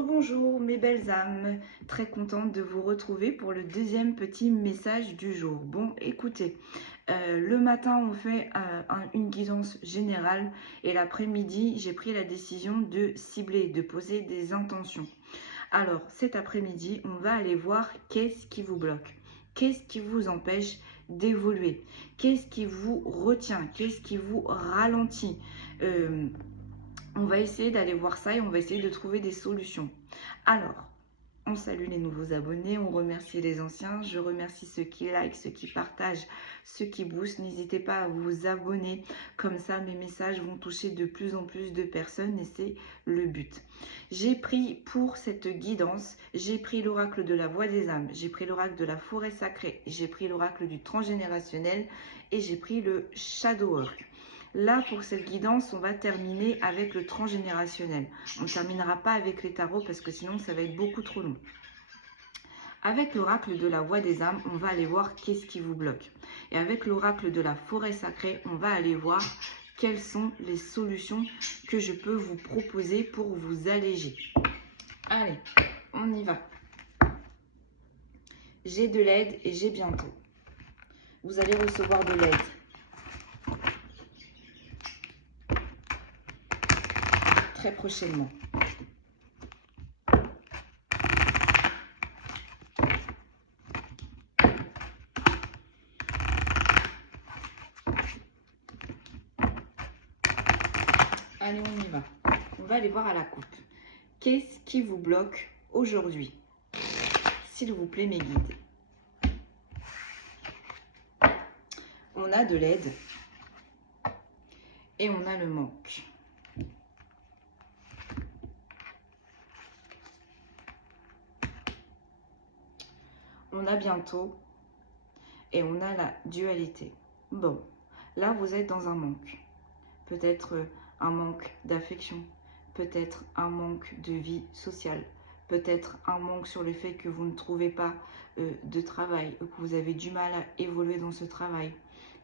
Rebonjour mes belles âmes, très contente de vous retrouver pour le deuxième petit message du jour. Bon, écoutez, le matin on fait une guidance générale et l'après-midi j'ai pris la décision de cibler, de poser des intentions. Alors cet après-midi on va aller voir qu'est-ce qui vous bloque, qu'est-ce qui vous empêche d'évoluer, qu'est-ce qui vous retient, qu'est-ce qui vous ralentit. On va essayer d'aller voir ça et on va essayer de trouver des solutions. Alors, on salue les nouveaux abonnés, on remercie les anciens, je remercie ceux qui like, ceux qui partagent, ceux qui boostent. N'hésitez pas à vous abonner, comme ça mes messages vont toucher de plus en plus de personnes et c'est le but. J'ai pris pour cette guidance, j'ai pris l'oracle de la voix des âmes, j'ai pris l'oracle de la forêt sacrée, j'ai pris l'oracle du transgénérationnel et j'ai pris le Shadow Work. Là, pour cette guidance, on va terminer avec le transgénérationnel. On ne terminera pas avec les tarots parce que sinon, ça va être beaucoup trop long. Avec l'oracle de la voix des âmes, on va aller voir qu'est-ce qui vous bloque. Et avec l'oracle de la forêt sacrée, on va aller voir quelles sont les solutions que je peux vous proposer pour vous alléger. Allez, on y va. J'ai de l'aide et j'ai bientôt. Vous allez recevoir de l'aide. Très prochainement. Allez, on y va. On va aller voir à la coupe. Qu'est-ce qui vous bloque aujourd'hui? S'il vous plaît, mes guides. On a de l'aide et on a le manque. On a bientôt et on a la dualité. Bon, là vous êtes dans un manque. Peut-être un manque d'affection, peut-être un manque de vie sociale, peut-être un manque sur le fait que vous ne trouvez pas de travail, que vous avez du mal à évoluer dans ce travail.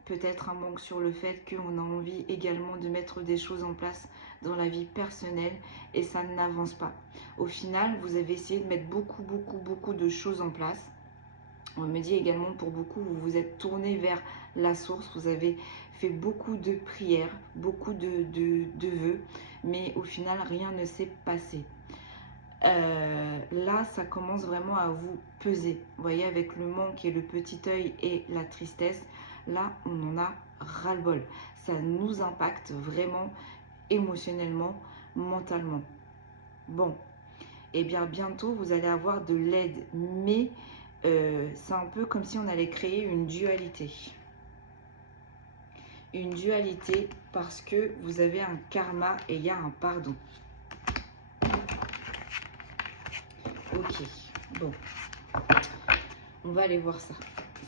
Peut-être un manque sur le fait qu'on a envie également de mettre des choses en place dans la vie personnelle et ça n'avance pas. Au final, vous avez essayé de mettre beaucoup de choses en place. On me dit également pour beaucoup, vous vous êtes tourné vers la source, vous avez fait beaucoup de prières, beaucoup de vœux, mais au final, rien ne s'est passé. Là, ça commence vraiment à vous peser. Vous voyez, avec le manque et le petit œil et la tristesse, là, on en a ras-le-bol. Ça nous impacte vraiment émotionnellement, mentalement. Bon, et bien bientôt, vous allez avoir de l'aide, mais c'est un peu comme si on allait créer une dualité. Une dualité parce que vous avez un karma et il y a un pardon. Ok, bon. On va aller voir ça.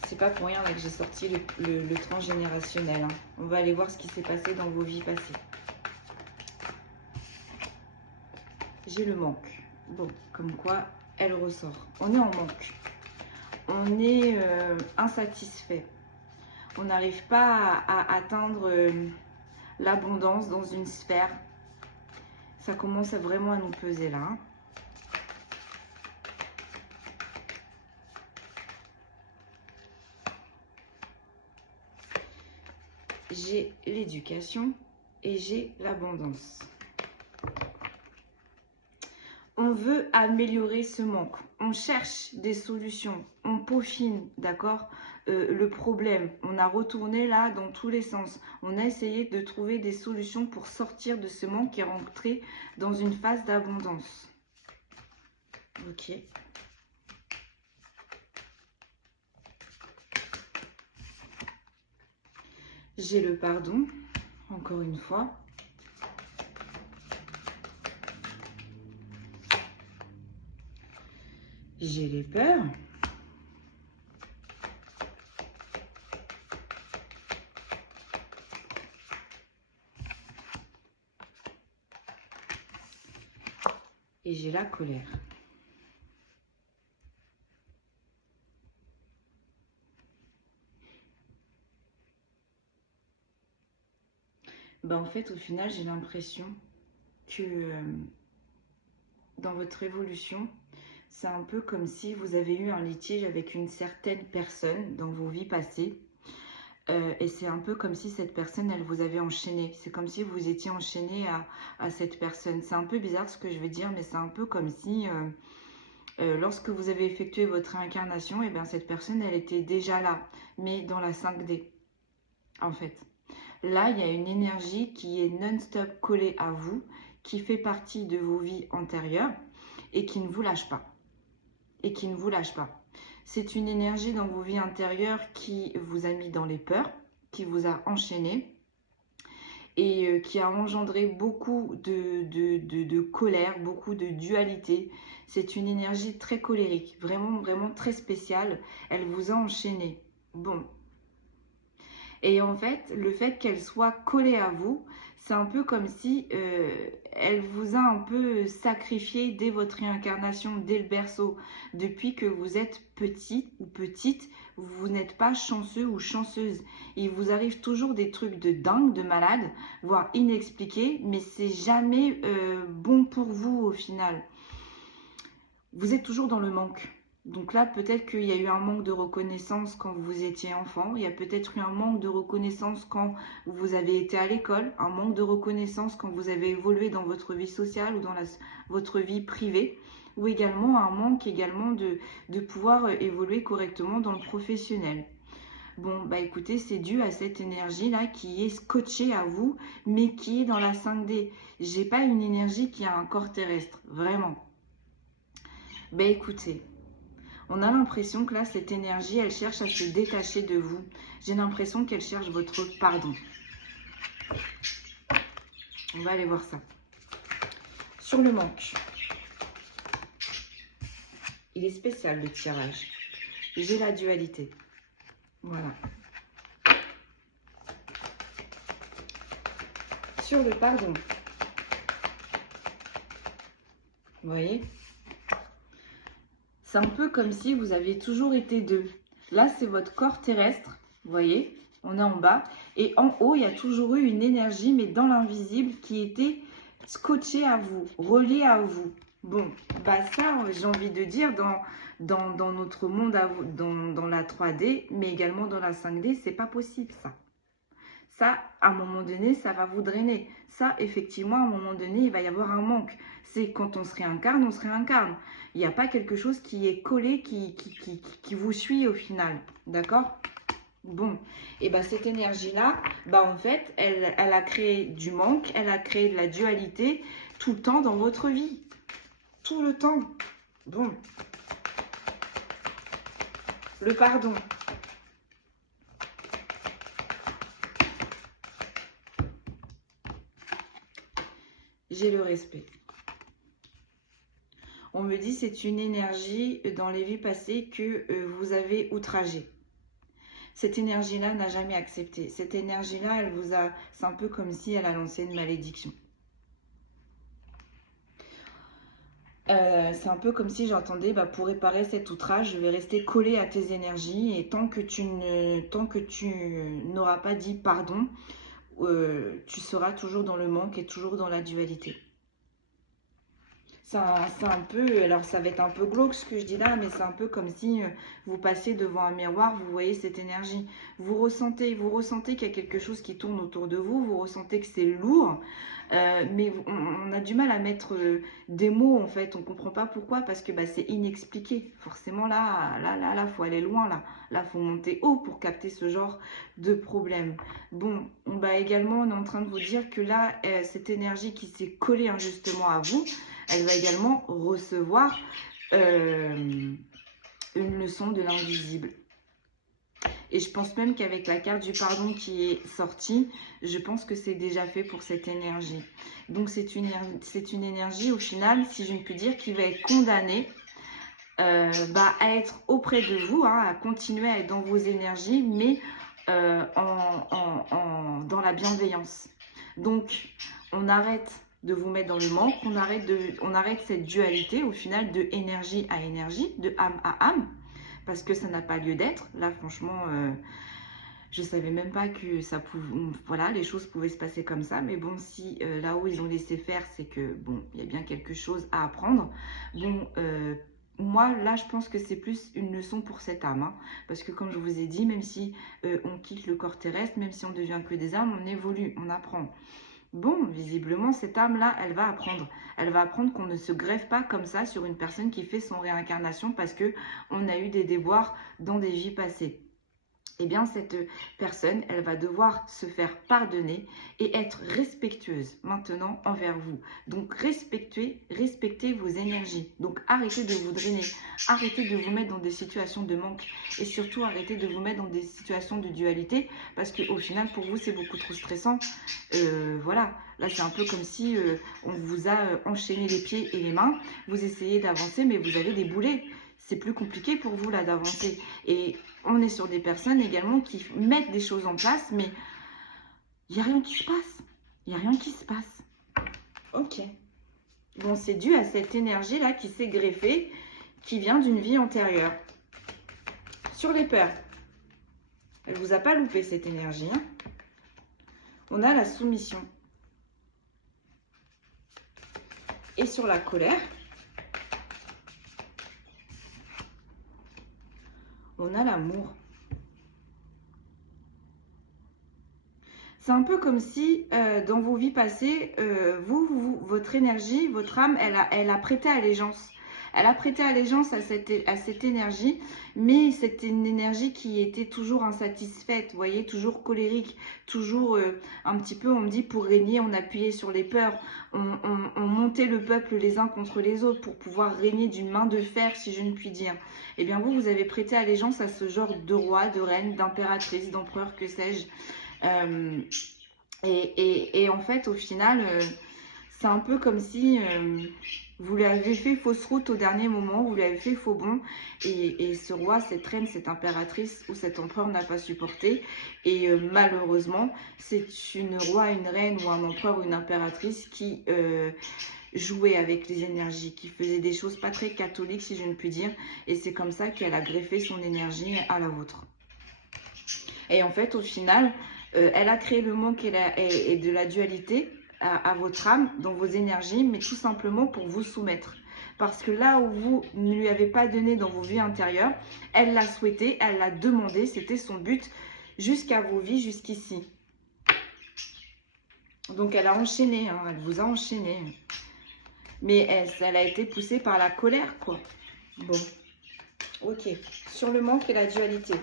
C'est pas pour rien là que j'ai sorti le transgénérationnel. Hein. On va aller voir ce qui s'est passé dans vos vies passées. J'ai le manque. Bon, comme quoi, elle ressort. On est en manque. On est insatisfait. On n'arrive pas à atteindre l'abondance dans une sphère. Ça commence vraiment à nous peser là. Hein. J'ai l'éducation et j'ai l'abondance. On veut améliorer ce manque. On cherche des solutions. On peaufine, d'accord, le problème. On a retourné là dans tous les sens. On a essayé de trouver des solutions pour sortir de ce manque et rentrer dans une phase d'abondance. Ok. J'ai le pardon, encore une fois. J'ai les peurs. Et j'ai la colère. Ben, en fait, au final, j'ai l'impression que dans votre évolution, c'est un peu comme si vous avez eu un litige avec une certaine personne dans vos vies passées. Et c'est un peu comme si cette personne, elle vous avait enchaîné. C'est comme si vous étiez enchaîné à cette personne. C'est un peu bizarre ce que je vais dire, mais c'est un peu comme si lorsque vous avez effectué votre réincarnation, et bien cette personne, elle était déjà là, mais dans la 5D, en fait. Là, il y a une énergie qui est non-stop collée à vous, qui fait partie de vos vies antérieures et qui ne vous lâche pas. Et qui ne vous lâche pas. C'est une énergie dans vos vies intérieures qui vous a mis dans les peurs, qui vous a enchaîné et qui a engendré beaucoup de colère, beaucoup de dualité. C'est une énergie très colérique, vraiment, vraiment très spéciale. Elle vous a enchaîné. Bon. Et en fait, le fait qu'elle soit collée à vous, c'est un peu comme si elle vous a un peu sacrifié dès votre réincarnation, dès le berceau. Depuis que vous êtes petit ou petite, vous n'êtes pas chanceux ou chanceuse. Il vous arrive toujours des trucs de dingue, de malade, voire inexpliqués, mais c'est jamais bon pour vous au final. Vous êtes toujours dans le manque. Donc là, peut-être qu'il y a eu un manque de reconnaissance quand vous étiez enfant. Il y a peut-être eu un manque de reconnaissance quand vous avez été à l'école. Un manque de reconnaissance quand vous avez évolué dans votre vie sociale ou dans votre vie privée. Ou également un manque également de pouvoir évoluer correctement dans le professionnel. Bon, bah écoutez, c'est dû à cette énergie-là qui est scotchée à vous, mais qui est dans la 5D. J'ai pas une énergie qui a un corps terrestre, vraiment. Bah écoutez... On a l'impression que là, cette énergie, elle cherche à se détacher de vous. J'ai l'impression qu'elle cherche votre pardon. On va aller voir ça. Sur le manque. Il est spécial le tirage. J'ai la dualité. Voilà. Sur le pardon. Vous voyez ? C'est un peu comme si vous aviez toujours été deux. Là, c'est votre corps terrestre, vous voyez, on est en bas. Et en haut, il y a toujours eu une énergie, mais dans l'invisible, qui était scotchée à vous, reliée à vous. Bon, bah ça, j'ai envie de dire, dans notre monde, dans la 3D, mais également dans la 5D, c'est pas possible, ça. Ça, à un moment donné, ça va vous drainer. Ça, effectivement, à un moment donné, il va y avoir un manque. C'est quand on se réincarne, on se réincarne. Il n'y a pas quelque chose qui est collé, qui vous suit au final. D'accord ? Bon. Et bien, cette énergie-là, bah, en fait, elle a créé du manque, elle a créé de la dualité tout le temps dans votre vie. Tout le temps. Bon. Le pardon. J'ai le respect. On me dit c'est une énergie dans les vies passées que vous avez outragée. Cette énergie-là n'a jamais accepté. Cette énergie-là, elle vous a... C'est un peu comme si elle a lancé une malédiction. C'est un peu comme si j'entendais, bah, pour réparer cet outrage, je vais rester collée à tes énergies. Et tant que tu n'auras pas dit pardon, tu seras toujours dans le manque et toujours dans la dualité. C'est un peu, alors ça va être un peu glauque ce que je dis là, mais c'est un peu comme si vous passez devant un miroir, vous voyez cette énergie. Vous ressentez qu'il y a quelque chose qui tourne autour de vous, vous ressentez que c'est lourd, mais on a du mal à mettre des mots en fait, on ne comprend pas pourquoi, parce que bah, c'est inexpliqué. Forcément là, faut aller loin là, faut monter haut pour capter ce genre de problème. Bon, bah également on est en train de vous dire que là, cette énergie qui s'est collée injustement à vous, elle va également recevoir une leçon de l'invisible. Et je pense même qu'avec la carte du pardon qui est sortie, je pense que c'est déjà fait pour cette énergie. Donc c'est une énergie au final, si je ne puis dire, qui va être condamnée à être auprès de vous, hein, à continuer à être dans vos énergies, mais dans la bienveillance. Donc on arrête de vous mettre dans le manque, on arrête cette dualité au final de énergie à énergie, de âme à âme, parce que ça n'a pas lieu d'être. Là franchement, Je savais même pas que ça pouvait, voilà, les choses pouvaient se passer comme ça. Mais bon, si là-haut ils ont laissé faire, c'est que bon, il y a bien quelque chose à apprendre. Bon, moi là, je pense que c'est plus une leçon pour cette âme, hein, parce que comme je vous ai dit, même si on quitte le corps terrestre, même si on devient que des âmes, on évolue, on apprend. Bon, visiblement, cette âme-là, elle va apprendre. Elle va apprendre qu'on ne se greffe pas comme ça sur une personne qui fait son réincarnation parce que on a eu des déboires dans des vies passées. Eh bien, cette personne, elle va devoir se faire pardonner et être respectueuse maintenant envers vous. Donc, respectez vos énergies. Donc, arrêtez de vous drainer. Arrêtez de vous mettre dans des situations de manque. Et surtout, arrêtez de vous mettre dans des situations de dualité. Parce qu'au final, pour vous, c'est beaucoup trop stressant. Voilà. Là, c'est un peu comme si on vous a enchaîné les pieds et les mains. Vous essayez d'avancer, mais vous avez des boulets. C'est plus compliqué pour vous là d'avancer. Et on est sur des personnes également qui mettent des choses en place, mais il n'y a rien qui se passe. Il n'y a rien qui se passe. Ok. Bon, c'est dû à cette énergie-là qui s'est greffée, qui vient d'une vie antérieure. Sur les peurs. Elle ne vous a pas loupé cette énergie. Hein. On a la soumission. Et sur la colère, on a l'amour. C'est un peu comme si dans vos vies passées, votre énergie, votre âme, elle a prêté allégeance. Elle a prêté allégeance à cette énergie, mais c'est une énergie qui était toujours insatisfaite, vous voyez, toujours colérique, toujours un petit peu, on me dit, pour régner, on appuyait sur les peurs, on montait le peuple les uns contre les autres pour pouvoir régner d'une main de fer, si je ne puis dire. Eh bien, vous avez prêté allégeance à ce genre de roi, de reine, d'impératrice, d'empereur, que sais-je. Et en fait, au final, c'est un peu comme si vous lui avez fait fausse route au dernier moment, vous lui avez fait faux bond, et ce roi, cette reine, cette impératrice ou cet empereur n'a pas supporté. Et malheureusement, c'est une roi, une reine ou un empereur ou une impératrice qui jouait avec les énergies, qui faisait des choses pas très catholiques, si je ne puis dire. Et c'est comme ça qu'elle a greffé son énergie à la vôtre. Et en fait, au final, elle a créé le manque et de la dualité à votre âme, dans vos énergies, mais tout simplement pour vous soumettre. Parce que là où vous ne lui avez pas donné dans vos vies intérieures, elle l'a souhaité, elle l'a demandé, c'était son but jusqu'à vos vies, jusqu'ici. Donc elle a enchaîné, hein, elle vous a enchaîné. Mais elle a été poussée par la colère, quoi. Bon, ok. Sur le manque et la dualité.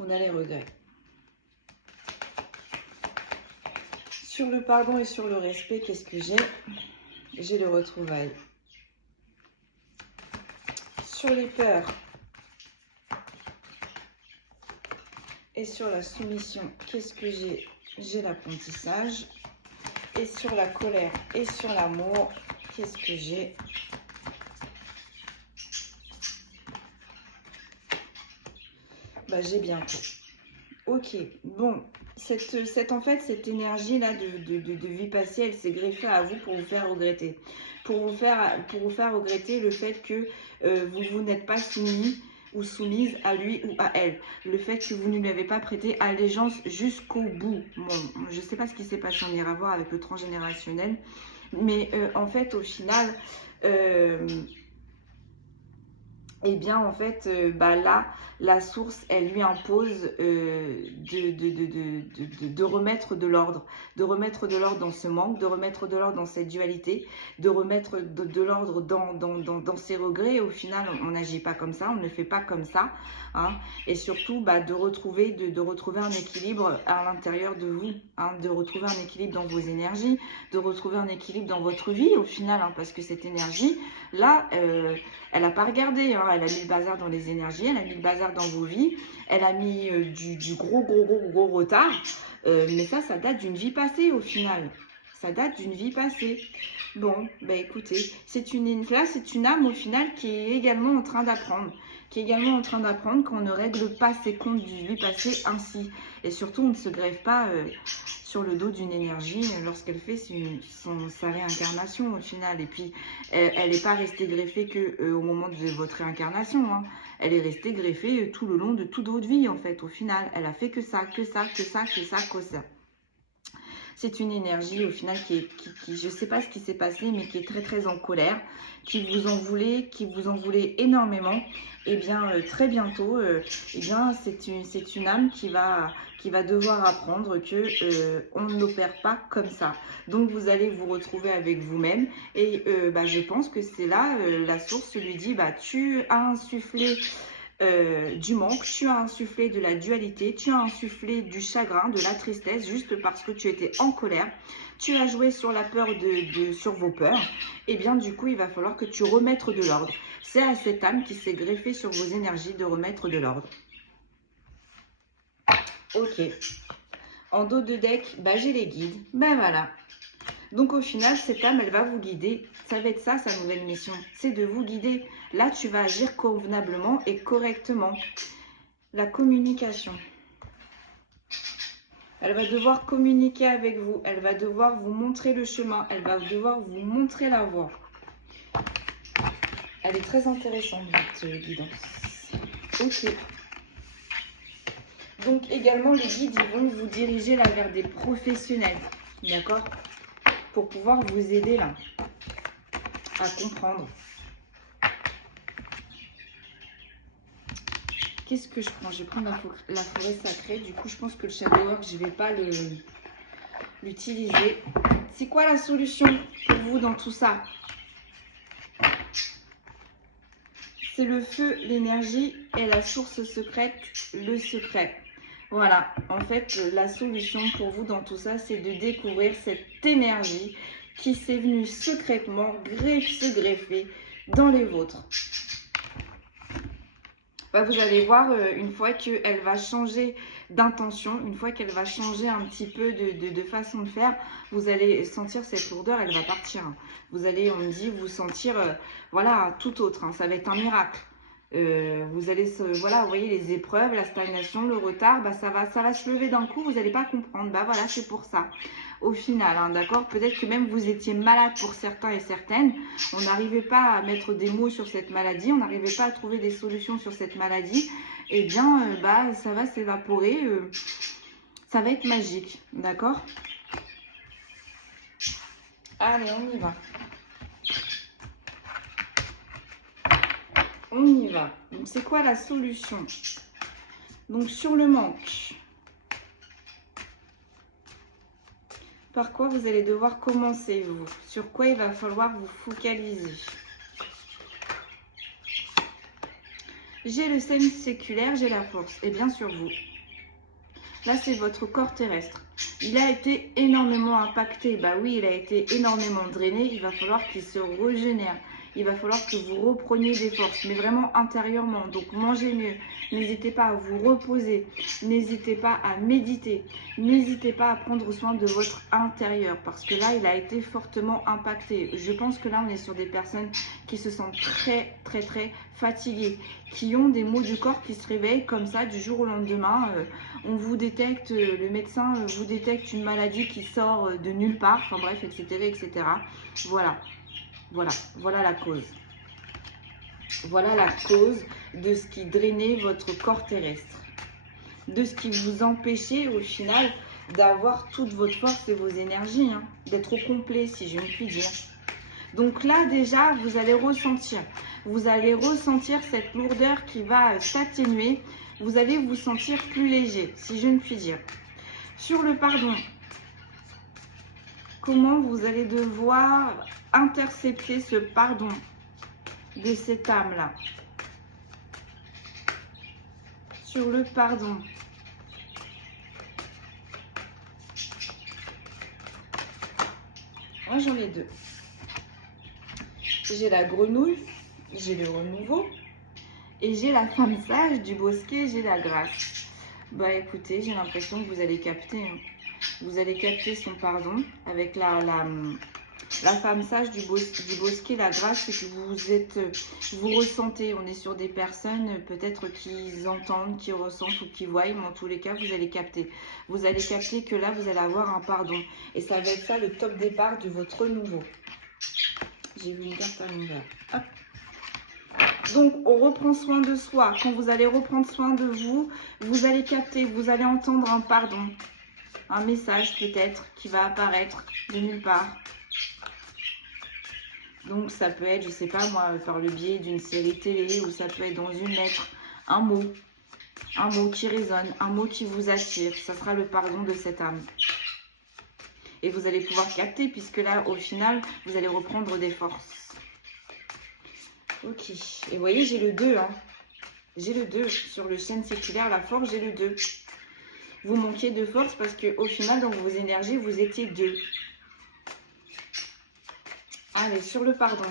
On a les regrets. Sur le pardon et sur le respect, qu'est-ce que j'ai? J'ai le retrouvail. Sur les peurs et sur la soumission, qu'est-ce que j'ai? J'ai l'apprentissage. Et sur la colère et sur l'amour, qu'est-ce que j'ai? Bah, j'ai bientôt. Ok, bon, en fait, cette énergie-là de vie passée, elle s'est greffée à vous pour vous faire regretter. Pour vous faire regretter le fait que vous n'êtes pas soumis ou soumise à lui ou à elle. Le fait que vous ne lui avez pas prêté allégeance jusqu'au bout. Bon, je ne sais pas ce qui s'est passé, on ira voir avec le transgénérationnel. Mais en fait, au final... eh bien, en fait, bah là, la source, elle lui impose de remettre de l'ordre. De remettre de l'ordre dans ce manque, de remettre de l'ordre dans cette dualité, de remettre de l'ordre dans ses regrets. Et au final, on n'agit pas comme ça, on ne fait pas comme ça. Hein. Et surtout, bah, de retrouver un équilibre à l'intérieur de vous. Hein, de retrouver un équilibre dans vos énergies, de retrouver un équilibre dans votre vie au final. Hein, parce que cette énergie, là... elle n'a pas regardé, hein. Elle a mis le bazar dans les énergies, elle a mis le bazar dans vos vies, elle a mis du gros retard. Mais ça date d'une vie passée au final. Ça date d'une vie passée. Bon, bah écoutez, c'est une âme au final qui est également en train d'apprendre. qui est également en train d'apprendre qu'on ne règle pas ses comptes du vie passé ainsi. Et surtout, on ne se greffe pas sur le dos d'une énergie lorsqu'elle fait sa réincarnation au final. Et puis, elle n'est pas restée greffée qu'au moment de votre réincarnation. Hein. Elle est restée greffée tout le long de toute votre vie, en fait, au final. Elle a fait que ça, que ça, que ça, que ça, que ça. C'est une énergie, au final, qui je ne sais pas ce qui s'est passé, mais qui est très, très en colère, qui vous en voulait énormément. Et bien, très bientôt, eh bien, c'est une âme qui va devoir apprendre que on n'opère pas comme ça. Donc, vous allez vous retrouver avec vous-même. Et je pense que c'est là, la source lui dit, tu as insufflé du manque, tu as insufflé de la dualité, tu as insufflé du chagrin, de la tristesse, juste parce que tu étais en colère. Tu as joué sur la peur sur vos peurs. Et bien, du coup, il va falloir que tu remettes de l'ordre. C'est à cette âme qui s'est greffée sur vos énergies de remettre de l'ordre. Ok. En dos de deck, j'ai les guides. Voilà. Donc au final, cette âme, elle va vous guider. Ça va être ça, sa nouvelle mission. C'est de vous guider. Là, tu vas agir convenablement et correctement. La communication. Elle va devoir communiquer avec vous. Elle va devoir vous montrer le chemin. Elle va devoir vous montrer la voie. Elle est très intéressante, votre guidance. Ok. Donc également, les guides, ils vont vous diriger là vers des professionnels. D'accord ? Pour pouvoir vous aider là à comprendre. Qu'est-ce que je prends? Je vais prendre la forêt sacrée. Du coup, je pense que le Shadow Work, je ne vais pas l'utiliser. C'est quoi la solution pour vous dans tout ça? C'est le feu, l'énergie et la source secrète, le secret. Voilà, en fait, la solution pour vous dans tout ça, c'est de découvrir cette énergie qui s'est venue secrètement se greffer dans les vôtres. Vous allez voir, une fois qu'elle va changer d'intention, une fois qu'elle va changer un petit peu de façon de faire, vous allez sentir cette lourdeur, elle va partir. Vous allez, on me dit, vous sentir, voilà, tout autre. Hein, ça va être un miracle. Vous allez, voilà, vous voyez les épreuves, la stagnation, le retard, ça va se lever d'un coup, vous n'allez pas comprendre. Voilà, c'est pour ça. Au final, hein, d'accord, peut-être que même vous étiez malade pour certains et certaines, on n'arrivait pas à mettre des mots sur cette maladie, on n'arrivait pas à trouver des solutions sur cette maladie, et bien, ça va s'évaporer, ça va être magique, d'accord? Allez, on y va. On y va. Donc, c'est quoi la solution? Donc, sur le manque, par quoi vous allez devoir commencer, vous? Sur quoi il va falloir vous focaliser? J'ai le sens séculaire, j'ai la force. Et bien sûr, vous. Là, c'est votre corps terrestre. Il a été énormément impacté. Oui, il a été énormément drainé. Il va falloir qu'il se régénère. Il va falloir que vous repreniez des forces, mais vraiment intérieurement. Donc, mangez mieux. N'hésitez pas à vous reposer. N'hésitez pas à méditer. N'hésitez pas à prendre soin de votre intérieur, parce que là, il a été fortement impacté. Je pense que là, on est sur des personnes qui se sentent très, très, très fatiguées, qui ont des maux du corps qui se réveillent comme ça du jour au lendemain. On vous détecte, le médecin vous détecte une maladie qui sort de nulle part. Enfin bref, etc., etc. Voilà. Voilà la cause. Voilà la cause de ce qui drainait votre corps terrestre. De ce qui vous empêchait au final d'avoir toute votre force et vos énergies. Hein, d'être au complet, si je ne puis dire. Donc là déjà, vous allez ressentir cette lourdeur qui va s'atténuer. Vous allez vous sentir plus léger, si je ne puis dire. Sur le pardon, comment vous allez devoir intercepter ce pardon de cette âme-là? Sur le pardon. Moi, j'en ai deux. J'ai la grenouille, j'ai le renouveau et j'ai la femme sage du bosquet, j'ai la grâce. Écoutez, j'ai l'impression que vous allez capter. Hein. Vous allez capter son pardon avec La femme sage du bosquet, la grâce, c'est que vous ressentez. On est sur des personnes peut-être qui entendent, qui ressentent ou qui voient, mais en tous les cas, vous allez capter. Vous allez capter que là, vous allez avoir un pardon. Et ça va être ça le top départ de votre renouveau. J'ai vu une carte à l'envers. Hop. Donc, on reprend soin de soi. Quand vous allez reprendre soin de vous, vous allez capter, vous allez entendre un pardon. Un message peut-être qui va apparaître de nulle part. Donc, ça peut être, je sais pas moi, par le biais d'une série télé ou ça peut être dans une lettre, un mot qui résonne, un mot qui vous attire. Ça sera le pardon de cette âme. Et vous allez pouvoir capter puisque là, au final, vous allez reprendre des forces. Ok. Et vous voyez, j'ai le 2. Hein. J'ai le 2 sur le chêne séculaire, la force, j'ai le 2. Vous manquiez de force parce qu'au final, dans vos énergies, vous étiez 2. Allez, sur le pardon.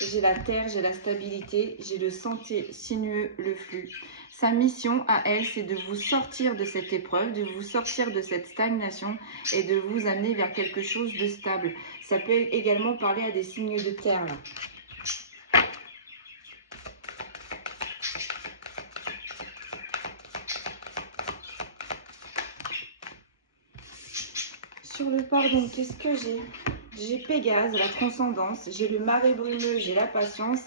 J'ai la terre, j'ai la stabilité, j'ai le sentier sinueux, le flux. Sa mission à elle, c'est de vous sortir de cette épreuve, de vous sortir de cette stagnation et de vous amener vers quelque chose de stable. Ça peut également parler à des signes de terre, là. Sur le pardon, qu'est-ce que j'ai? J'ai Pégase, la transcendance, j'ai le marais brumeux, j'ai la patience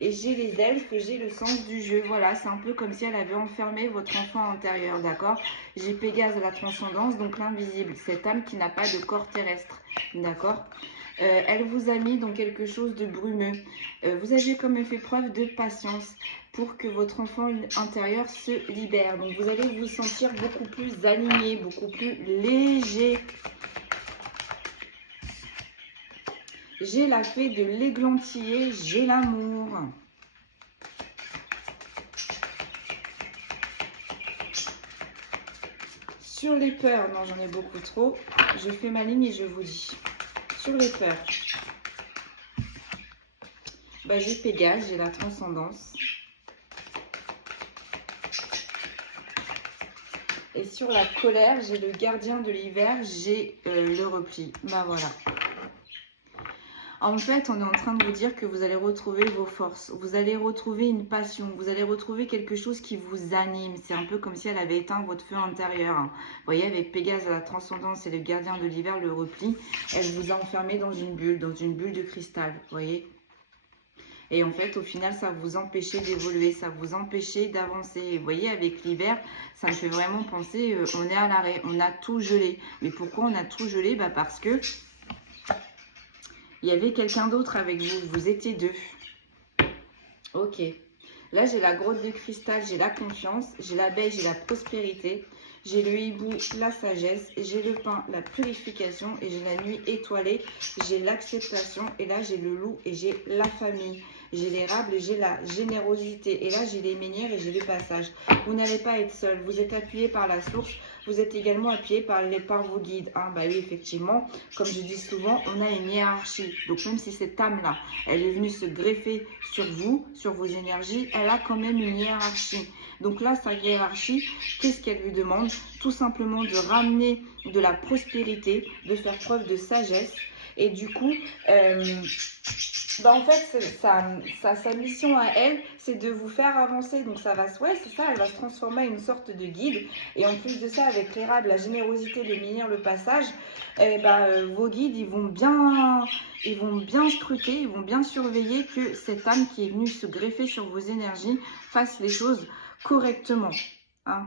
et j'ai les elfes, j'ai le sens du jeu. Voilà, c'est un peu comme si elle avait enfermé votre enfant intérieur, d'accord? J'ai Pégase, la transcendance, donc l'invisible, cette âme qui n'a pas de corps terrestre, d'accord? Elle vous a mis dans quelque chose de brumeux. Vous avez comme fait preuve de patience pour que votre enfant intérieur se libère. Donc vous allez vous sentir beaucoup plus aligné, beaucoup plus léger. J'ai la fée de l'églantier, j'ai l'amour. Sur les peurs, non j'en ai beaucoup trop. Je fais ma ligne et je vous dis. Sur les peurs, bah, j'ai Pégase, j'ai la transcendance. Et sur la colère, j'ai le gardien de l'hiver, j'ai le repli. Bah voilà. En fait, on est en train de vous dire que vous allez retrouver vos forces, vous allez retrouver une passion, vous allez retrouver quelque chose qui vous anime. C'est un peu comme si elle avait éteint votre feu intérieur. Vous voyez, avec Pégase, la transcendance et le gardien de l'hiver, le repli, elle vous a enfermé dans une bulle de cristal, vous voyez. Et en fait, au final, ça vous empêchait d'évoluer, ça vous empêchait d'avancer. Et vous voyez, avec l'hiver, ça me fait vraiment penser, on est à l'arrêt, on a tout gelé. Mais pourquoi on a tout gelé? Bah parce que il y avait quelqu'un d'autre avec vous, vous étiez 2. Ok. Là, j'ai la grotte de cristal, j'ai la confiance, j'ai l'abeille, j'ai la prospérité, j'ai le hibou, la sagesse, j'ai le pain, la purification, et j'ai la nuit étoilée, j'ai l'acceptation, et là, j'ai le loup, et j'ai la famille. J'ai l'érable, j'ai la générosité, et là, j'ai les menhirs, et j'ai le passage. Vous n'allez pas être seul, vous êtes appuyé par la source, vous êtes également appuyé par vos guides. Hein, bah oui, effectivement, comme je dis souvent, on a une hiérarchie. Donc, même si cette âme-là, elle est venue se greffer sur vous, sur vos énergies, elle a quand même une hiérarchie. Donc là, sa hiérarchie, qu'est-ce qu'elle lui demande? Tout simplement de ramener de la prospérité, de faire preuve de sagesse. Et du coup, bah en fait, sa mission à elle, c'est de vous faire avancer. Donc ça va, ouais, c'est ça, elle va se transformer en une sorte de guide. Et en plus de ça, avec l'érable, la générosité, les menhirs, le passage, vos guides, ils vont bien scruter, ils vont bien surveiller que cette âme qui est venue se greffer sur vos énergies fasse les choses correctement. Hein.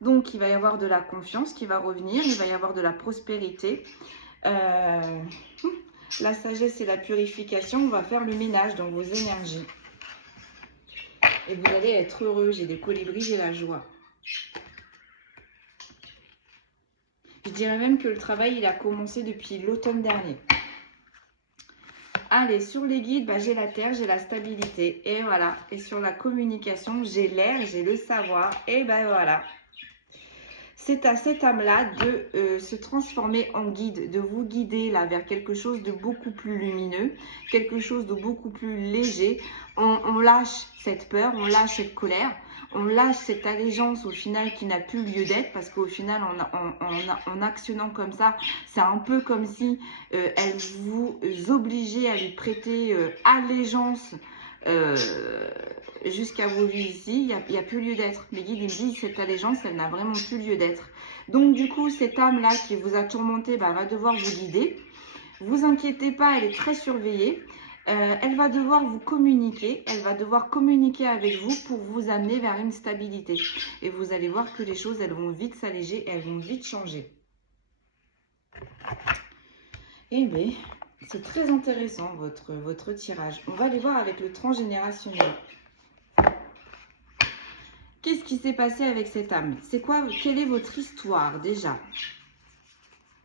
Donc, il va y avoir de la confiance qui va revenir, il va y avoir de la prospérité. La sagesse et la purification, on va faire le ménage dans vos énergies. Et vous allez être heureux, j'ai des colibris, j'ai la joie. Je dirais même que le travail, il a commencé depuis l'automne dernier. Allez, sur les guides, bah, j'ai la terre, j'ai la stabilité. Et voilà. Et sur la communication, j'ai l'air, j'ai le savoir. Et ben voilà. c'est à cette âme-là de se transformer en guide, de vous guider là vers quelque chose de beaucoup plus lumineux, quelque chose de beaucoup plus léger. On lâche cette peur, on lâche cette colère, on lâche cette allégeance au final qui n'a plus lieu d'être, parce qu'au final, en actionnant comme ça, c'est un peu comme si elle vous obligeait à lui prêter allégeance jusqu'à vos vies ici. Il n'y a plus lieu d'être. Les guides, ils me disent, cette allégeance, elle n'a vraiment plus lieu d'être. Donc du coup, cette âme-là qui vous a tourmenté va devoir vous guider. Vous inquiétez pas, elle est très surveillée. Elle va devoir vous communiquer, elle va devoir communiquer avec vous pour vous amener vers une stabilité. Et vous allez voir que les choses, elles vont vite s'alléger, elles vont vite changer. Eh bien, c'est très intéressant votre tirage. On va aller voir avec le transgénérationnel. Qu'est-ce qui s'est passé avec cette âme? C'est quoi? Quelle est votre histoire déjà?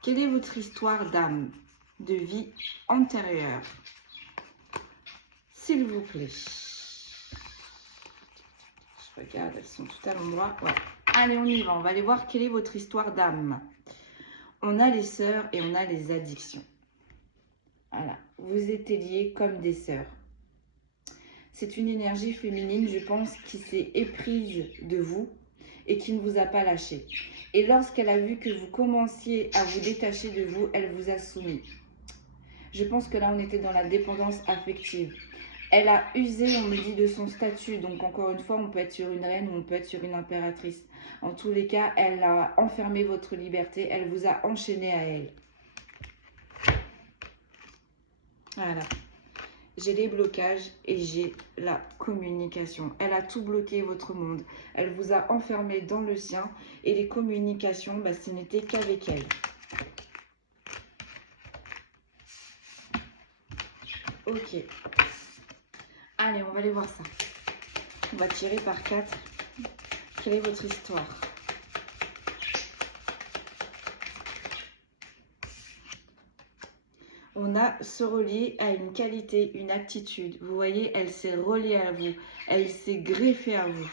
Quelle est votre histoire d'âme, de vie antérieure? S'il vous plaît. Je regarde, elles sont toutes à l'endroit. Ouais. Allez, on y va. On va aller voir quelle est votre histoire d'âme. On a les sœurs et on a les addictions. Voilà. Vous êtes liés comme des sœurs. C'est une énergie féminine, je pense, qui s'est éprise de vous et qui ne vous a pas lâché. Et lorsqu'elle a vu que vous commenciez à vous détacher de vous, elle vous a soumis. Je pense que là, on était dans la dépendance affective. Elle a usé, on me dit, de son statut. Donc, encore une fois, on peut être sur une reine ou on peut être sur une impératrice. En tous les cas, elle a enfermé votre liberté. Elle vous a enchaîné à elle. Voilà. J'ai les blocages et j'ai la communication. Elle a tout bloqué, votre monde. Elle vous a enfermé dans le sien. Et les communications, ce n'était qu'avec elle. Ok. Allez, on va aller voir ça. On va tirer par 4. Quelle est votre histoire? On a se relier à une qualité, une aptitude. Vous voyez, elle s'est reliée à vous. Elle s'est greffée à vous.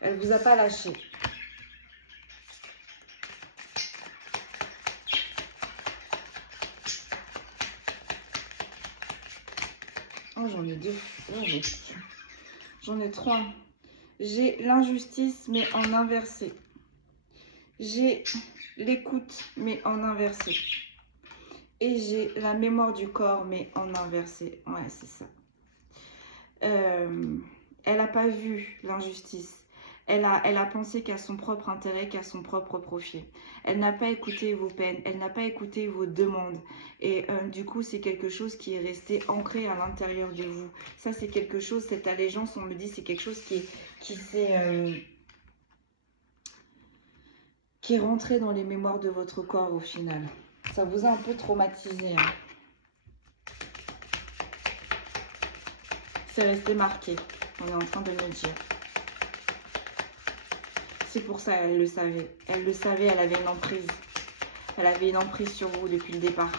Elle ne vous a pas lâché. Oh, j'en ai 2. J'en ai 3. J'ai l'injustice, mais en inversé. J'ai l'écoute, mais en inversé. Et j'ai la mémoire du corps, mais en inversé. Ouais, c'est ça. Elle n'a pas vu l'injustice. Elle a pensé qu'à son propre intérêt, qu'à son propre profit. Elle n'a pas écouté vos peines. Elle n'a pas écouté vos demandes. Et du coup, c'est quelque chose qui est resté ancré à l'intérieur de vous. Ça, c'est quelque chose, cette allégeance, on me dit, c'est quelque chose qui est rentré dans les mémoires de votre corps au final. Ça vous a un peu traumatisé. Hein. C'est resté marqué. On est en train de me dire. C'est pour ça qu'elle le savait. Elle le savait, elle avait une emprise. Elle avait une emprise sur vous depuis le départ.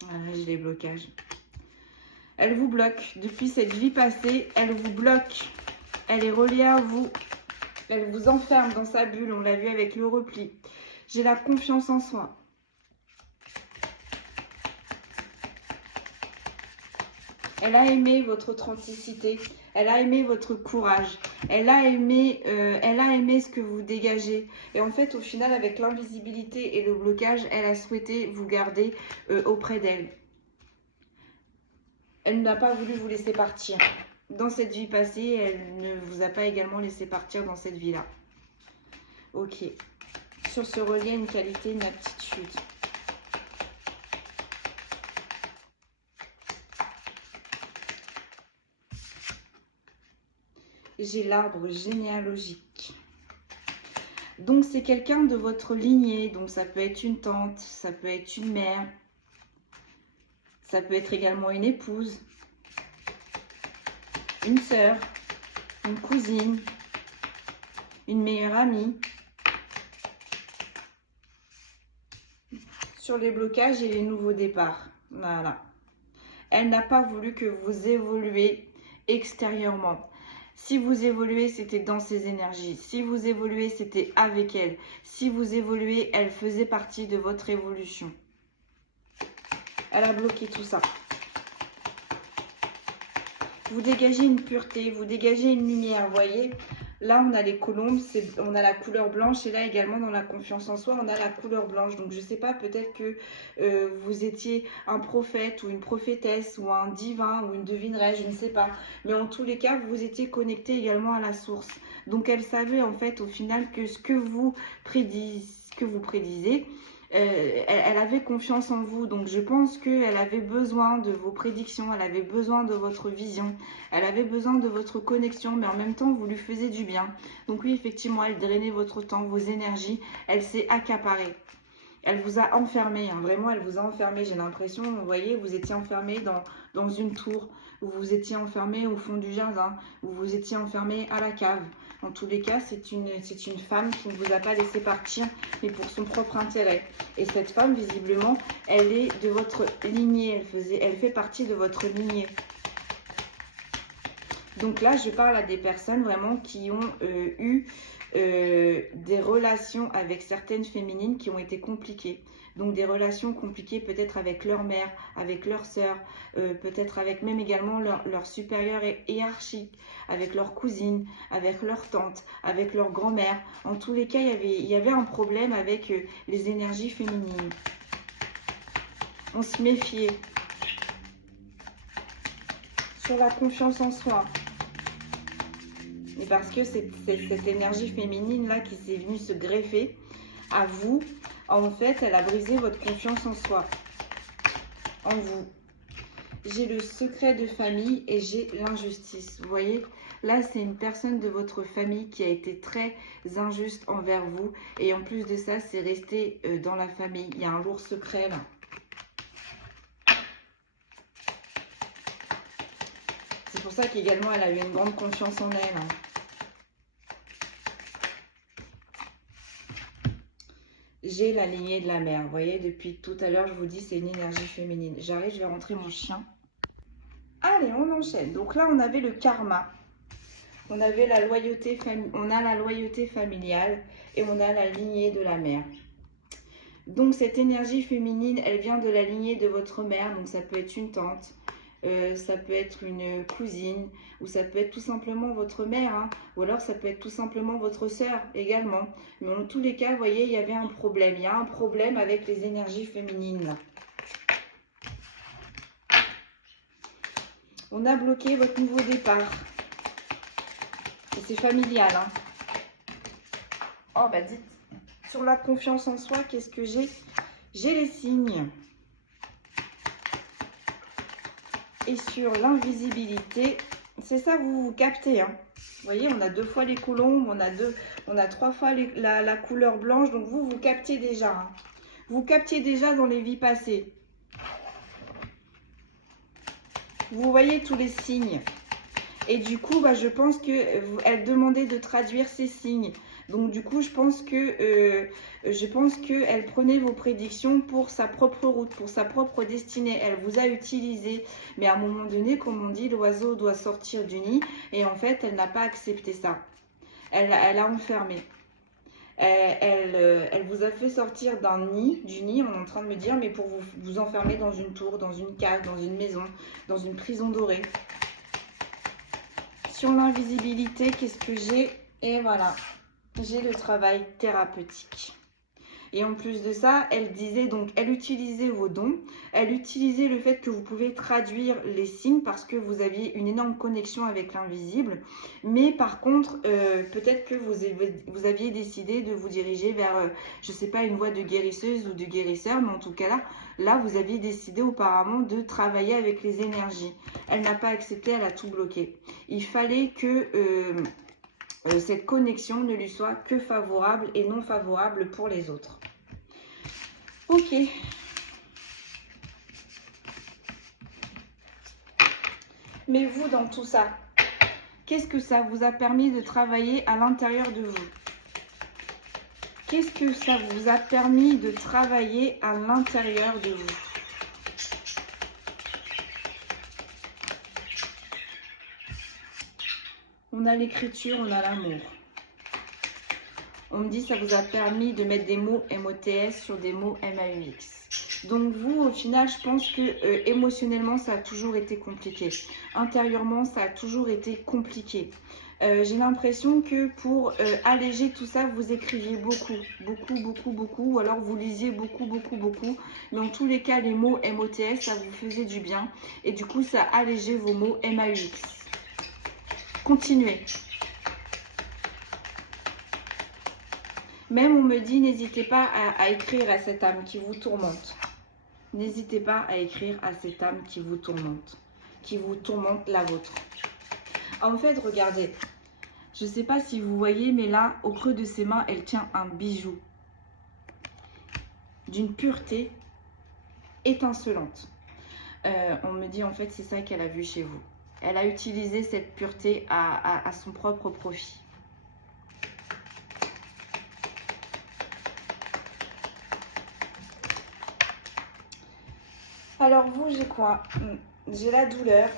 Voilà, j'ai les blocages. Elle vous bloque. Depuis cette vie passée, elle vous bloque. Elle est reliée à vous. Elle vous enferme dans sa bulle. On l'a vu avec le repli. J'ai la confiance en soi. Elle a aimé votre authenticité. Elle a aimé votre courage. Elle a aimé ce que vous dégagez. Et en fait, au final, avec l'invisibilité et le blocage, elle a souhaité vous garder auprès d'elle. Elle n'a pas voulu vous laisser partir. Dans cette vie passée, elle ne vous a pas également laissé partir dans cette vie-là. Ok. Sur ce relier, une qualité, une aptitude. J'ai l'arbre généalogique. Donc, c'est quelqu'un de votre lignée. Donc, ça peut être une tante, ça peut être une mère. Ça peut être également une épouse, une sœur, une cousine, une meilleure amie. Sur les blocages et les nouveaux départs. Voilà. Elle n'a pas voulu que vous évoluiez extérieurement. Si vous évoluez, c'était dans ses énergies. Si vous évoluez, c'était avec elle. Si vous évoluez, elle faisait partie de votre évolution. Elle a bloqué tout ça. Vous dégagez une pureté, vous dégagez une lumière, vous voyez. Là, on a les colombes, on a la couleur blanche. Et là, également, dans la confiance en soi, on a la couleur blanche. Donc, je ne sais pas, peut-être que vous étiez un prophète ou une prophétesse ou un divin ou une devineresse, je ne sais pas. Mais en tous les cas, vous étiez connecté également à la source. Donc, elle savait, en fait, au final, que ce que vous prédisez, elle avait confiance en vous, donc je pense qu'elle avait besoin de vos prédictions, elle avait besoin de votre vision, elle avait besoin de votre connexion, mais en même temps vous lui faisiez du bien. Donc oui, effectivement, elle drainait votre temps, vos énergies, elle s'est accaparée. Elle vous a enfermé, hein, vraiment elle vous a enfermé, j'ai l'impression, vous voyez, vous étiez enfermé dans une tour, vous étiez enfermé au fond du jardin, vous étiez enfermé à la cave. En tous les cas, c'est une femme qui ne vous a pas laissé partir, mais pour son propre intérêt. Et cette femme, visiblement, elle est de votre lignée, elle fait partie de votre lignée. Donc là, je parle à des personnes vraiment qui ont eu des relations avec certaines féminines qui ont été compliquées. Donc des relations compliquées peut-être avec leur mère, avec leur sœur, peut-être avec même également leur supérieur hiérarchique, avec leur cousine, avec leur tante, avec leur grand-mère. En tous les cas, il y avait un problème avec les énergies féminines. On se méfiait. Sur la confiance en soi. Et parce que cette énergie féminine-là qui s'est venue se greffer à vous, en fait, elle a brisé votre confiance en soi, en vous. J'ai le secret de famille et j'ai l'injustice. Vous voyez, là, c'est une personne de votre famille qui a été très injuste envers vous. Et en plus de ça, c'est resté dans la famille. Il y a un lourd secret, là. C'est pour ça qu'également, elle a eu une grande confiance en elle. Hein. J'ai la lignée de la mère. Vous voyez, depuis tout à l'heure, je vous dis, c'est une énergie féminine. J'arrive, je vais rentrer mon chien. Allez, on enchaîne. Donc là, on avait le karma. On avait la loyauté, on a la loyauté familiale et on a la lignée de la mère. Donc cette énergie féminine, elle vient de la lignée de votre mère. Donc ça peut être une tante. Ça peut être une cousine, ou ça peut être tout simplement votre mère, hein, ou alors ça peut être tout simplement votre sœur également. Mais en tous les cas, vous voyez, il y avait un problème. Il y a un problème avec les énergies féminines. Là. On a bloqué votre nouveau départ. Et c'est familial. Hein. Oh, bah dites, sur la confiance en soi, qu'est-ce que j'ai? J'ai les signes. Et sur l'invisibilité, c'est ça, vous captez. Hein. Vous voyez, on a 2 fois les colombes, on a 3 fois la couleur blanche. Donc vous captez déjà. Hein. Vous captez déjà dans les vies passées. Vous voyez tous les signes. Et du coup, bah, je pense qu'elle demandait de traduire ces signes. Donc du coup, je pense qu'elle prenait vos prédictions pour sa propre route, pour sa propre destinée. Elle vous a utilisé. Mais à un moment donné, comme on dit, l'oiseau doit sortir du nid. Et en fait, elle n'a pas accepté ça. Elle a enfermé. Elle vous a fait sortir du nid, on est en train de me dire, mais pour vous enfermer dans une tour, dans une cave, dans une maison, dans une prison dorée. Sur l'invisibilité, qu'est-ce que j'ai? Et voilà, j'ai le travail thérapeutique. Et en plus de ça, elle disait donc, elle utilisait vos dons, elle utilisait le fait que vous pouvez traduire les signes parce que vous aviez une énorme connexion avec l'invisible. Mais par contre, peut-être que vous aviez décidé de vous diriger vers, je ne sais pas, une voie de guérisseuse ou de guérisseur, mais en tout cas là, vous aviez décidé auparavant de travailler avec les énergies. Elle n'a pas accepté, elle a tout bloqué. Il fallait que cette connexion ne lui soit que favorable et non favorable pour les autres. Ok. Mais vous, dans tout ça, qu'est-ce que ça vous a permis de travailler à l'intérieur de vous? Qu'est-ce que ça vous a permis de travailler à l'intérieur de vous? On a l'écriture, on a l'amour. On me dit que ça vous a permis de mettre des mots MOTS sur des mots MAUX. Donc vous, au final, je pense que émotionnellement, ça a toujours été compliqué. Intérieurement, ça a toujours été compliqué. J'ai l'impression que pour alléger tout ça, vous écriviez beaucoup, ou alors vous lisiez beaucoup. Mais en tous les cas, les mots MOTS, ça vous faisait du bien. Et du coup, ça allégeait vos mots MAUX. Continuez. Même on me dit, n'hésitez pas à écrire à cette âme qui vous tourmente. N'hésitez pas à écrire à cette âme qui vous tourmente la vôtre. En fait, regardez, je ne sais pas si vous voyez, mais là, au creux de ses mains, elle tient un bijou d'une pureté étincelante. On me dit, en fait, c'est ça qu'elle a vu chez vous. Elle a utilisé cette pureté à son propre profit. Alors vous, j'ai quoi? J'ai la douleur,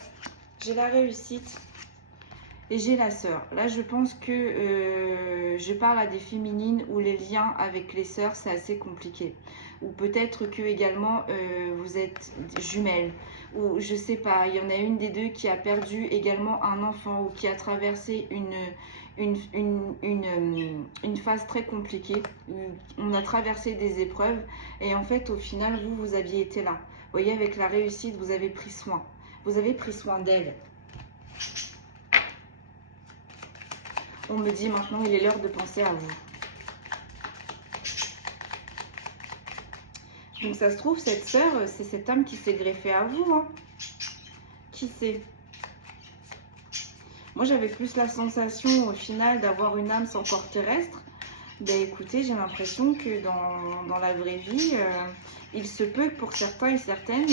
j'ai la réussite et j'ai la sœur. Là, je pense que je parle à des féminines où les liens avec les sœurs, c'est assez compliqué. Ou peut-être que également, vous êtes jumelles. Ou je sais pas, il y en a une des deux qui a perdu également un enfant ou qui a traversé une phase très compliquée. On a traversé des épreuves et en fait, au final, vous aviez été là. Vous voyez, avec la réussite, vous avez pris soin. Vous avez pris soin d'elle. On me dit maintenant, il est l'heure de penser à vous. Donc ça se trouve, cette sœur, c'est cette âme qui s'est greffée à vous. Hein. Qui sait? Moi, j'avais plus la sensation, au final, d'avoir une âme sans corps terrestre. Ben écoutez, j'ai l'impression que dans la vraie vie, il se peut que pour certains et certaines,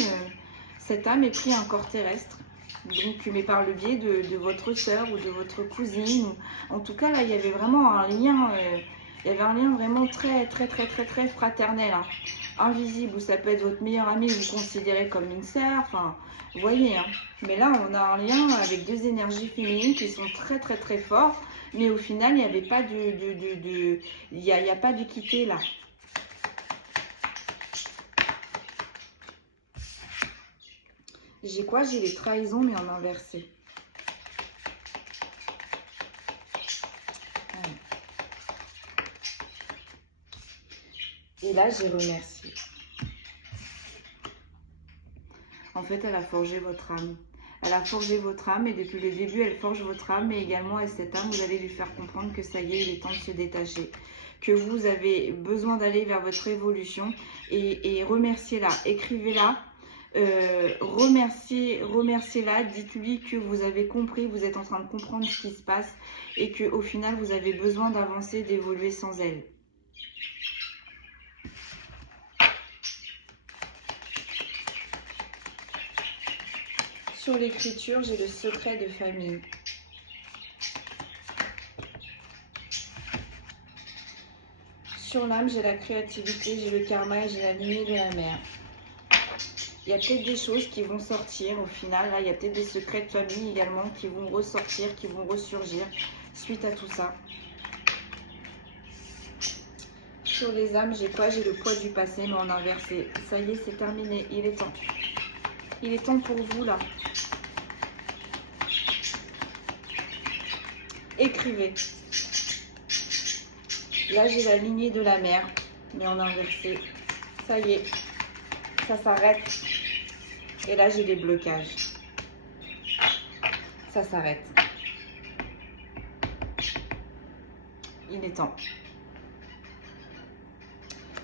cette âme ait pris un corps terrestre. Donc, mais par le biais de votre sœur ou de votre cousine. En tout cas, là, il y avait vraiment un lien, il y avait un lien vraiment très fraternel. Hein. Invisible, ou ça peut être votre meilleure amie, vous considérez comme une sœur. Enfin, vous voyez. Hein. Mais là, on a un lien avec deux énergies féminines qui sont très forts. Mais au final, il n'y avait pas il y a pas d'équité là. J'ai quoi? J'ai les trahisons, mais en inversé. Et là, j'ai remercié. En fait, elle a forgé votre âme. Elle a forgé votre âme et depuis le début, elle forge votre âme. Mais également, à cette âme, vous allez lui faire comprendre que ça y est, il est temps de se détacher. Que vous avez besoin d'aller vers votre évolution et remerciez-la. Écrivez-la. Remerciez-la, dites-lui que vous avez compris, vous êtes en train de comprendre ce qui se passe et qu'au final, vous avez besoin d'avancer, d'évoluer sans elle. Sur l'écriture, j'ai le secret de famille. Sur l'âme, j'ai la créativité, j'ai le karma et j'ai la lignée de la mère. Il y a peut-être des choses qui vont sortir au final. Là, il y a peut-être des secrets de famille également qui vont ressortir, qui vont ressurgir suite à tout ça. Sur les âmes, j'ai quoi? J'ai le poids du passé, mais en inversé. Ça y est, c'est terminé. Il est temps. Il est temps pour vous, là. Écrivez. Là, j'ai la lignée de la mer, mais en inversé. Ça y est, ça s'arrête. Et là, j'ai des blocages. Ça s'arrête. Il est temps.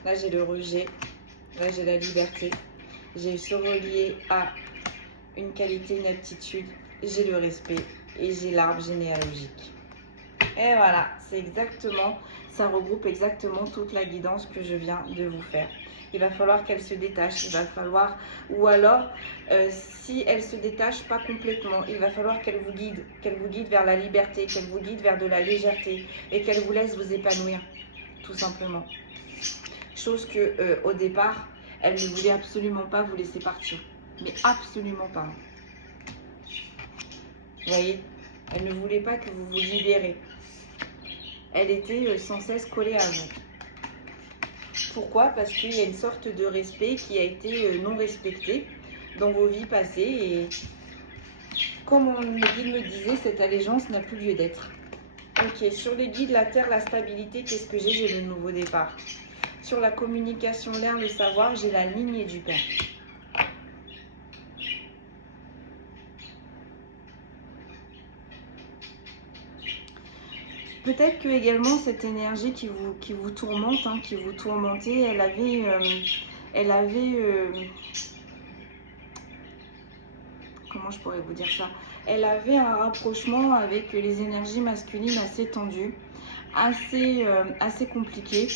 Là, j'ai le rejet. Là, j'ai la liberté. J'ai se relié à une qualité, une aptitude. J'ai le respect. Et j'ai l'arbre généalogique. Et voilà, c'est exactement, ça regroupe exactement toute la guidance que je viens de vous faire. Il va falloir qu'elle se détache, il va falloir, ou alors, si elle se détache pas complètement, il va falloir qu'elle vous guide vers la liberté, qu'elle vous guide vers de la légèreté et qu'elle vous laisse vous épanouir, tout simplement. Chose que, au départ, elle ne voulait absolument pas vous laisser partir, mais absolument pas. Vous voyez ? Elle ne voulait pas que vous vous libérez. Elle était sans cesse collée à vous. Pourquoi? Parce qu'il y a une sorte de respect qui a été non respecté dans vos vies passées. Et comme le guide me disait, cette allégeance n'a plus lieu d'être. Ok, sur les guides, la terre, la stabilité, qu'est-ce que j'ai? J'ai le nouveau départ. Sur la communication, l'air, le savoir, j'ai la lignée du Père. Peut-être que également cette énergie qui vous tourmente, hein, qui vous tourmentait, elle avait comment je pourrais vous dire ça? Elle avait un rapprochement avec les énergies masculines assez tendues, assez compliquées,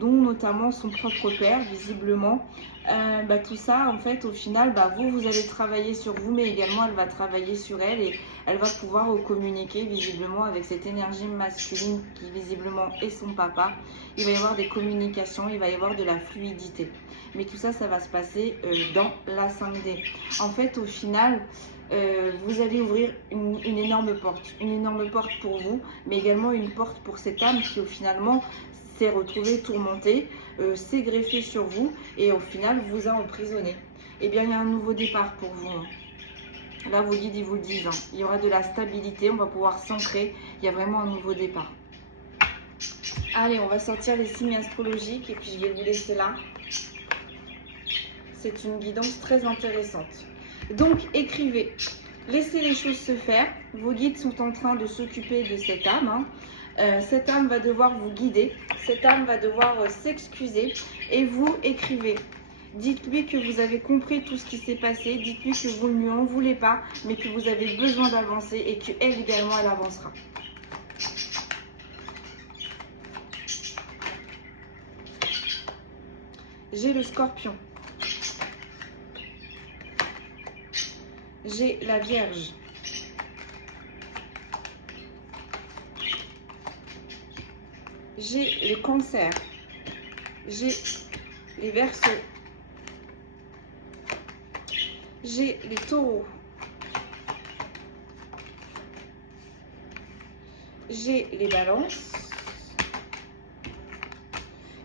dont notamment son propre père, visiblement. Tout ça, en fait, au final, vous allez travailler sur vous, mais également elle va travailler sur elle et elle va pouvoir communiquer visiblement avec cette énergie masculine qui visiblement est son papa. Il va y avoir des communications, il va y avoir de la fluidité. Mais tout ça, ça va se passer dans la 5D. En fait, au final, vous allez ouvrir une énorme porte pour vous, mais également une porte pour cette âme qui, finalement, s'est retrouvée tourmentée, s'est greffée sur vous et au final, vous a emprisonné. Eh bien, il y a un nouveau départ pour vous. Là, vos guides, ils vous le disent. Il y aura de la stabilité, on va pouvoir s'ancrer. Il y a vraiment un nouveau départ. Allez, on va sortir les signes astrologiques et puis je vais vous laisser là. C'est une guidance très intéressante. Donc, écrivez. Laissez les choses se faire. Vos guides sont en train de s'occuper de cette âme. Cette âme va devoir vous guider. Cette âme va devoir s'excuser. Et vous, écrivez. Dites-lui que vous avez compris tout ce qui s'est passé. Dites-lui que vous ne lui en voulez pas, mais que vous avez besoin d'avancer et qu'elle également, elle avancera. J'ai le Scorpion. J'ai la Vierge. J'ai le Cancer. J'ai les Verseaux. J'ai les Taureaux. J'ai les Balances.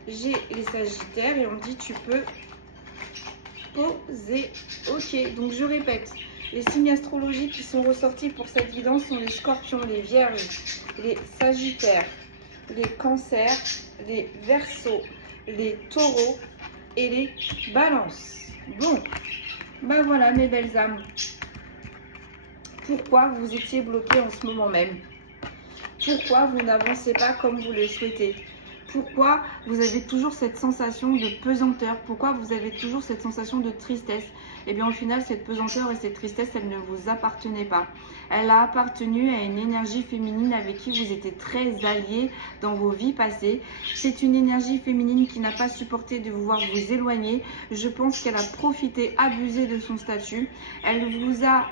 J'ai les Sagittaires et on me dit tu peux poser. Ok, donc je répète. Les signes astrologiques qui sont ressortis pour cette guidance sont les Scorpions, les Vierges, les Sagittaires, les Cancers, les Verseaux, les Taureaux et les Balances. Bon, voilà mes belles âmes. Pourquoi vous étiez bloqués en ce moment même? Pourquoi vous n'avancez pas comme vous le souhaitez? Pourquoi vous avez toujours cette sensation de pesanteur? Pourquoi vous avez toujours cette sensation de tristesse? Eh bien, au final, cette pesanteur et cette tristesse, elle ne vous appartenait pas. Elle a appartenu à une énergie féminine avec qui vous étiez très alliés dans vos vies passées. C'est une énergie féminine qui n'a pas supporté de vous voir vous éloigner. Je pense qu'elle a profité, abusé de son statut. Elle vous a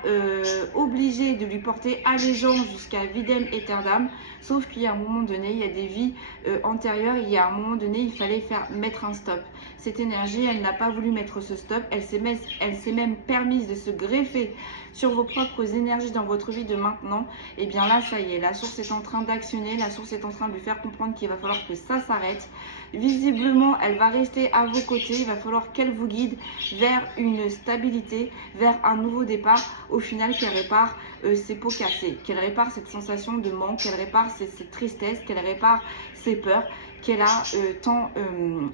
obligé de lui porter allégeance jusqu'à videm aeternam. Sauf qu'il y a un moment donné, il y a des vies antérieures, il y a un moment donné, il fallait mettre un stop. Cette énergie, elle n'a pas voulu mettre ce stop, elle s'est même permise de se greffer sur vos propres énergies dans votre vie de maintenant. Et bien là, ça y est, la source est en train d'actionner, la source est en train de lui faire comprendre qu'il va falloir que ça s'arrête. Visiblement, elle va rester à vos côtés, il va falloir qu'elle vous guide vers une stabilité, vers un nouveau départ, au final qu'elle répare ses pots cassés, qu'elle répare cette sensation de manque, qu'elle répare cette tristesse, qu'elle répare ses peurs qu'elle a tant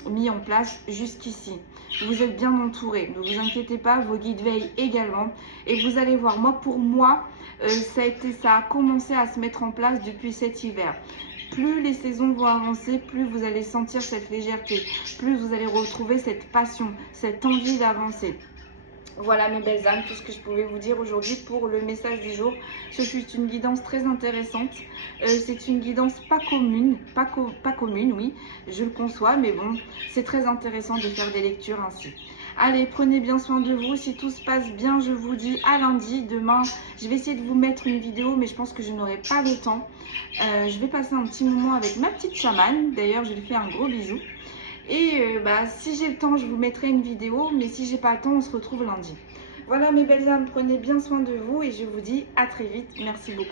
mis en place jusqu'ici. Vous êtes bien entouré, ne vous inquiétez pas, vos guides veillent également et vous allez voir, pour moi, ça a commencé à se mettre en place depuis cet hiver. Plus les saisons vont avancer, plus vous allez sentir cette légèreté, plus vous allez retrouver cette passion, cette envie d'avancer. Voilà mes belles âmes, tout ce que je pouvais vous dire aujourd'hui pour le message du jour. Ce fut une guidance très intéressante. C'est une guidance pas commune, oui, je le conçois, mais bon, c'est très intéressant de faire des lectures ainsi. Allez, prenez bien soin de vous. Si tout se passe bien, je vous dis à lundi. Demain, je vais essayer de vous mettre une vidéo, mais je pense que je n'aurai pas le temps. Je vais passer un petit moment avec ma petite chamane. D'ailleurs, je lui fais un gros bisou. Et si j'ai le temps, je vous mettrai une vidéo, mais si j'ai pas le temps, on se retrouve lundi. Voilà mes belles âmes, prenez bien soin de vous et je vous dis à très vite. Merci beaucoup.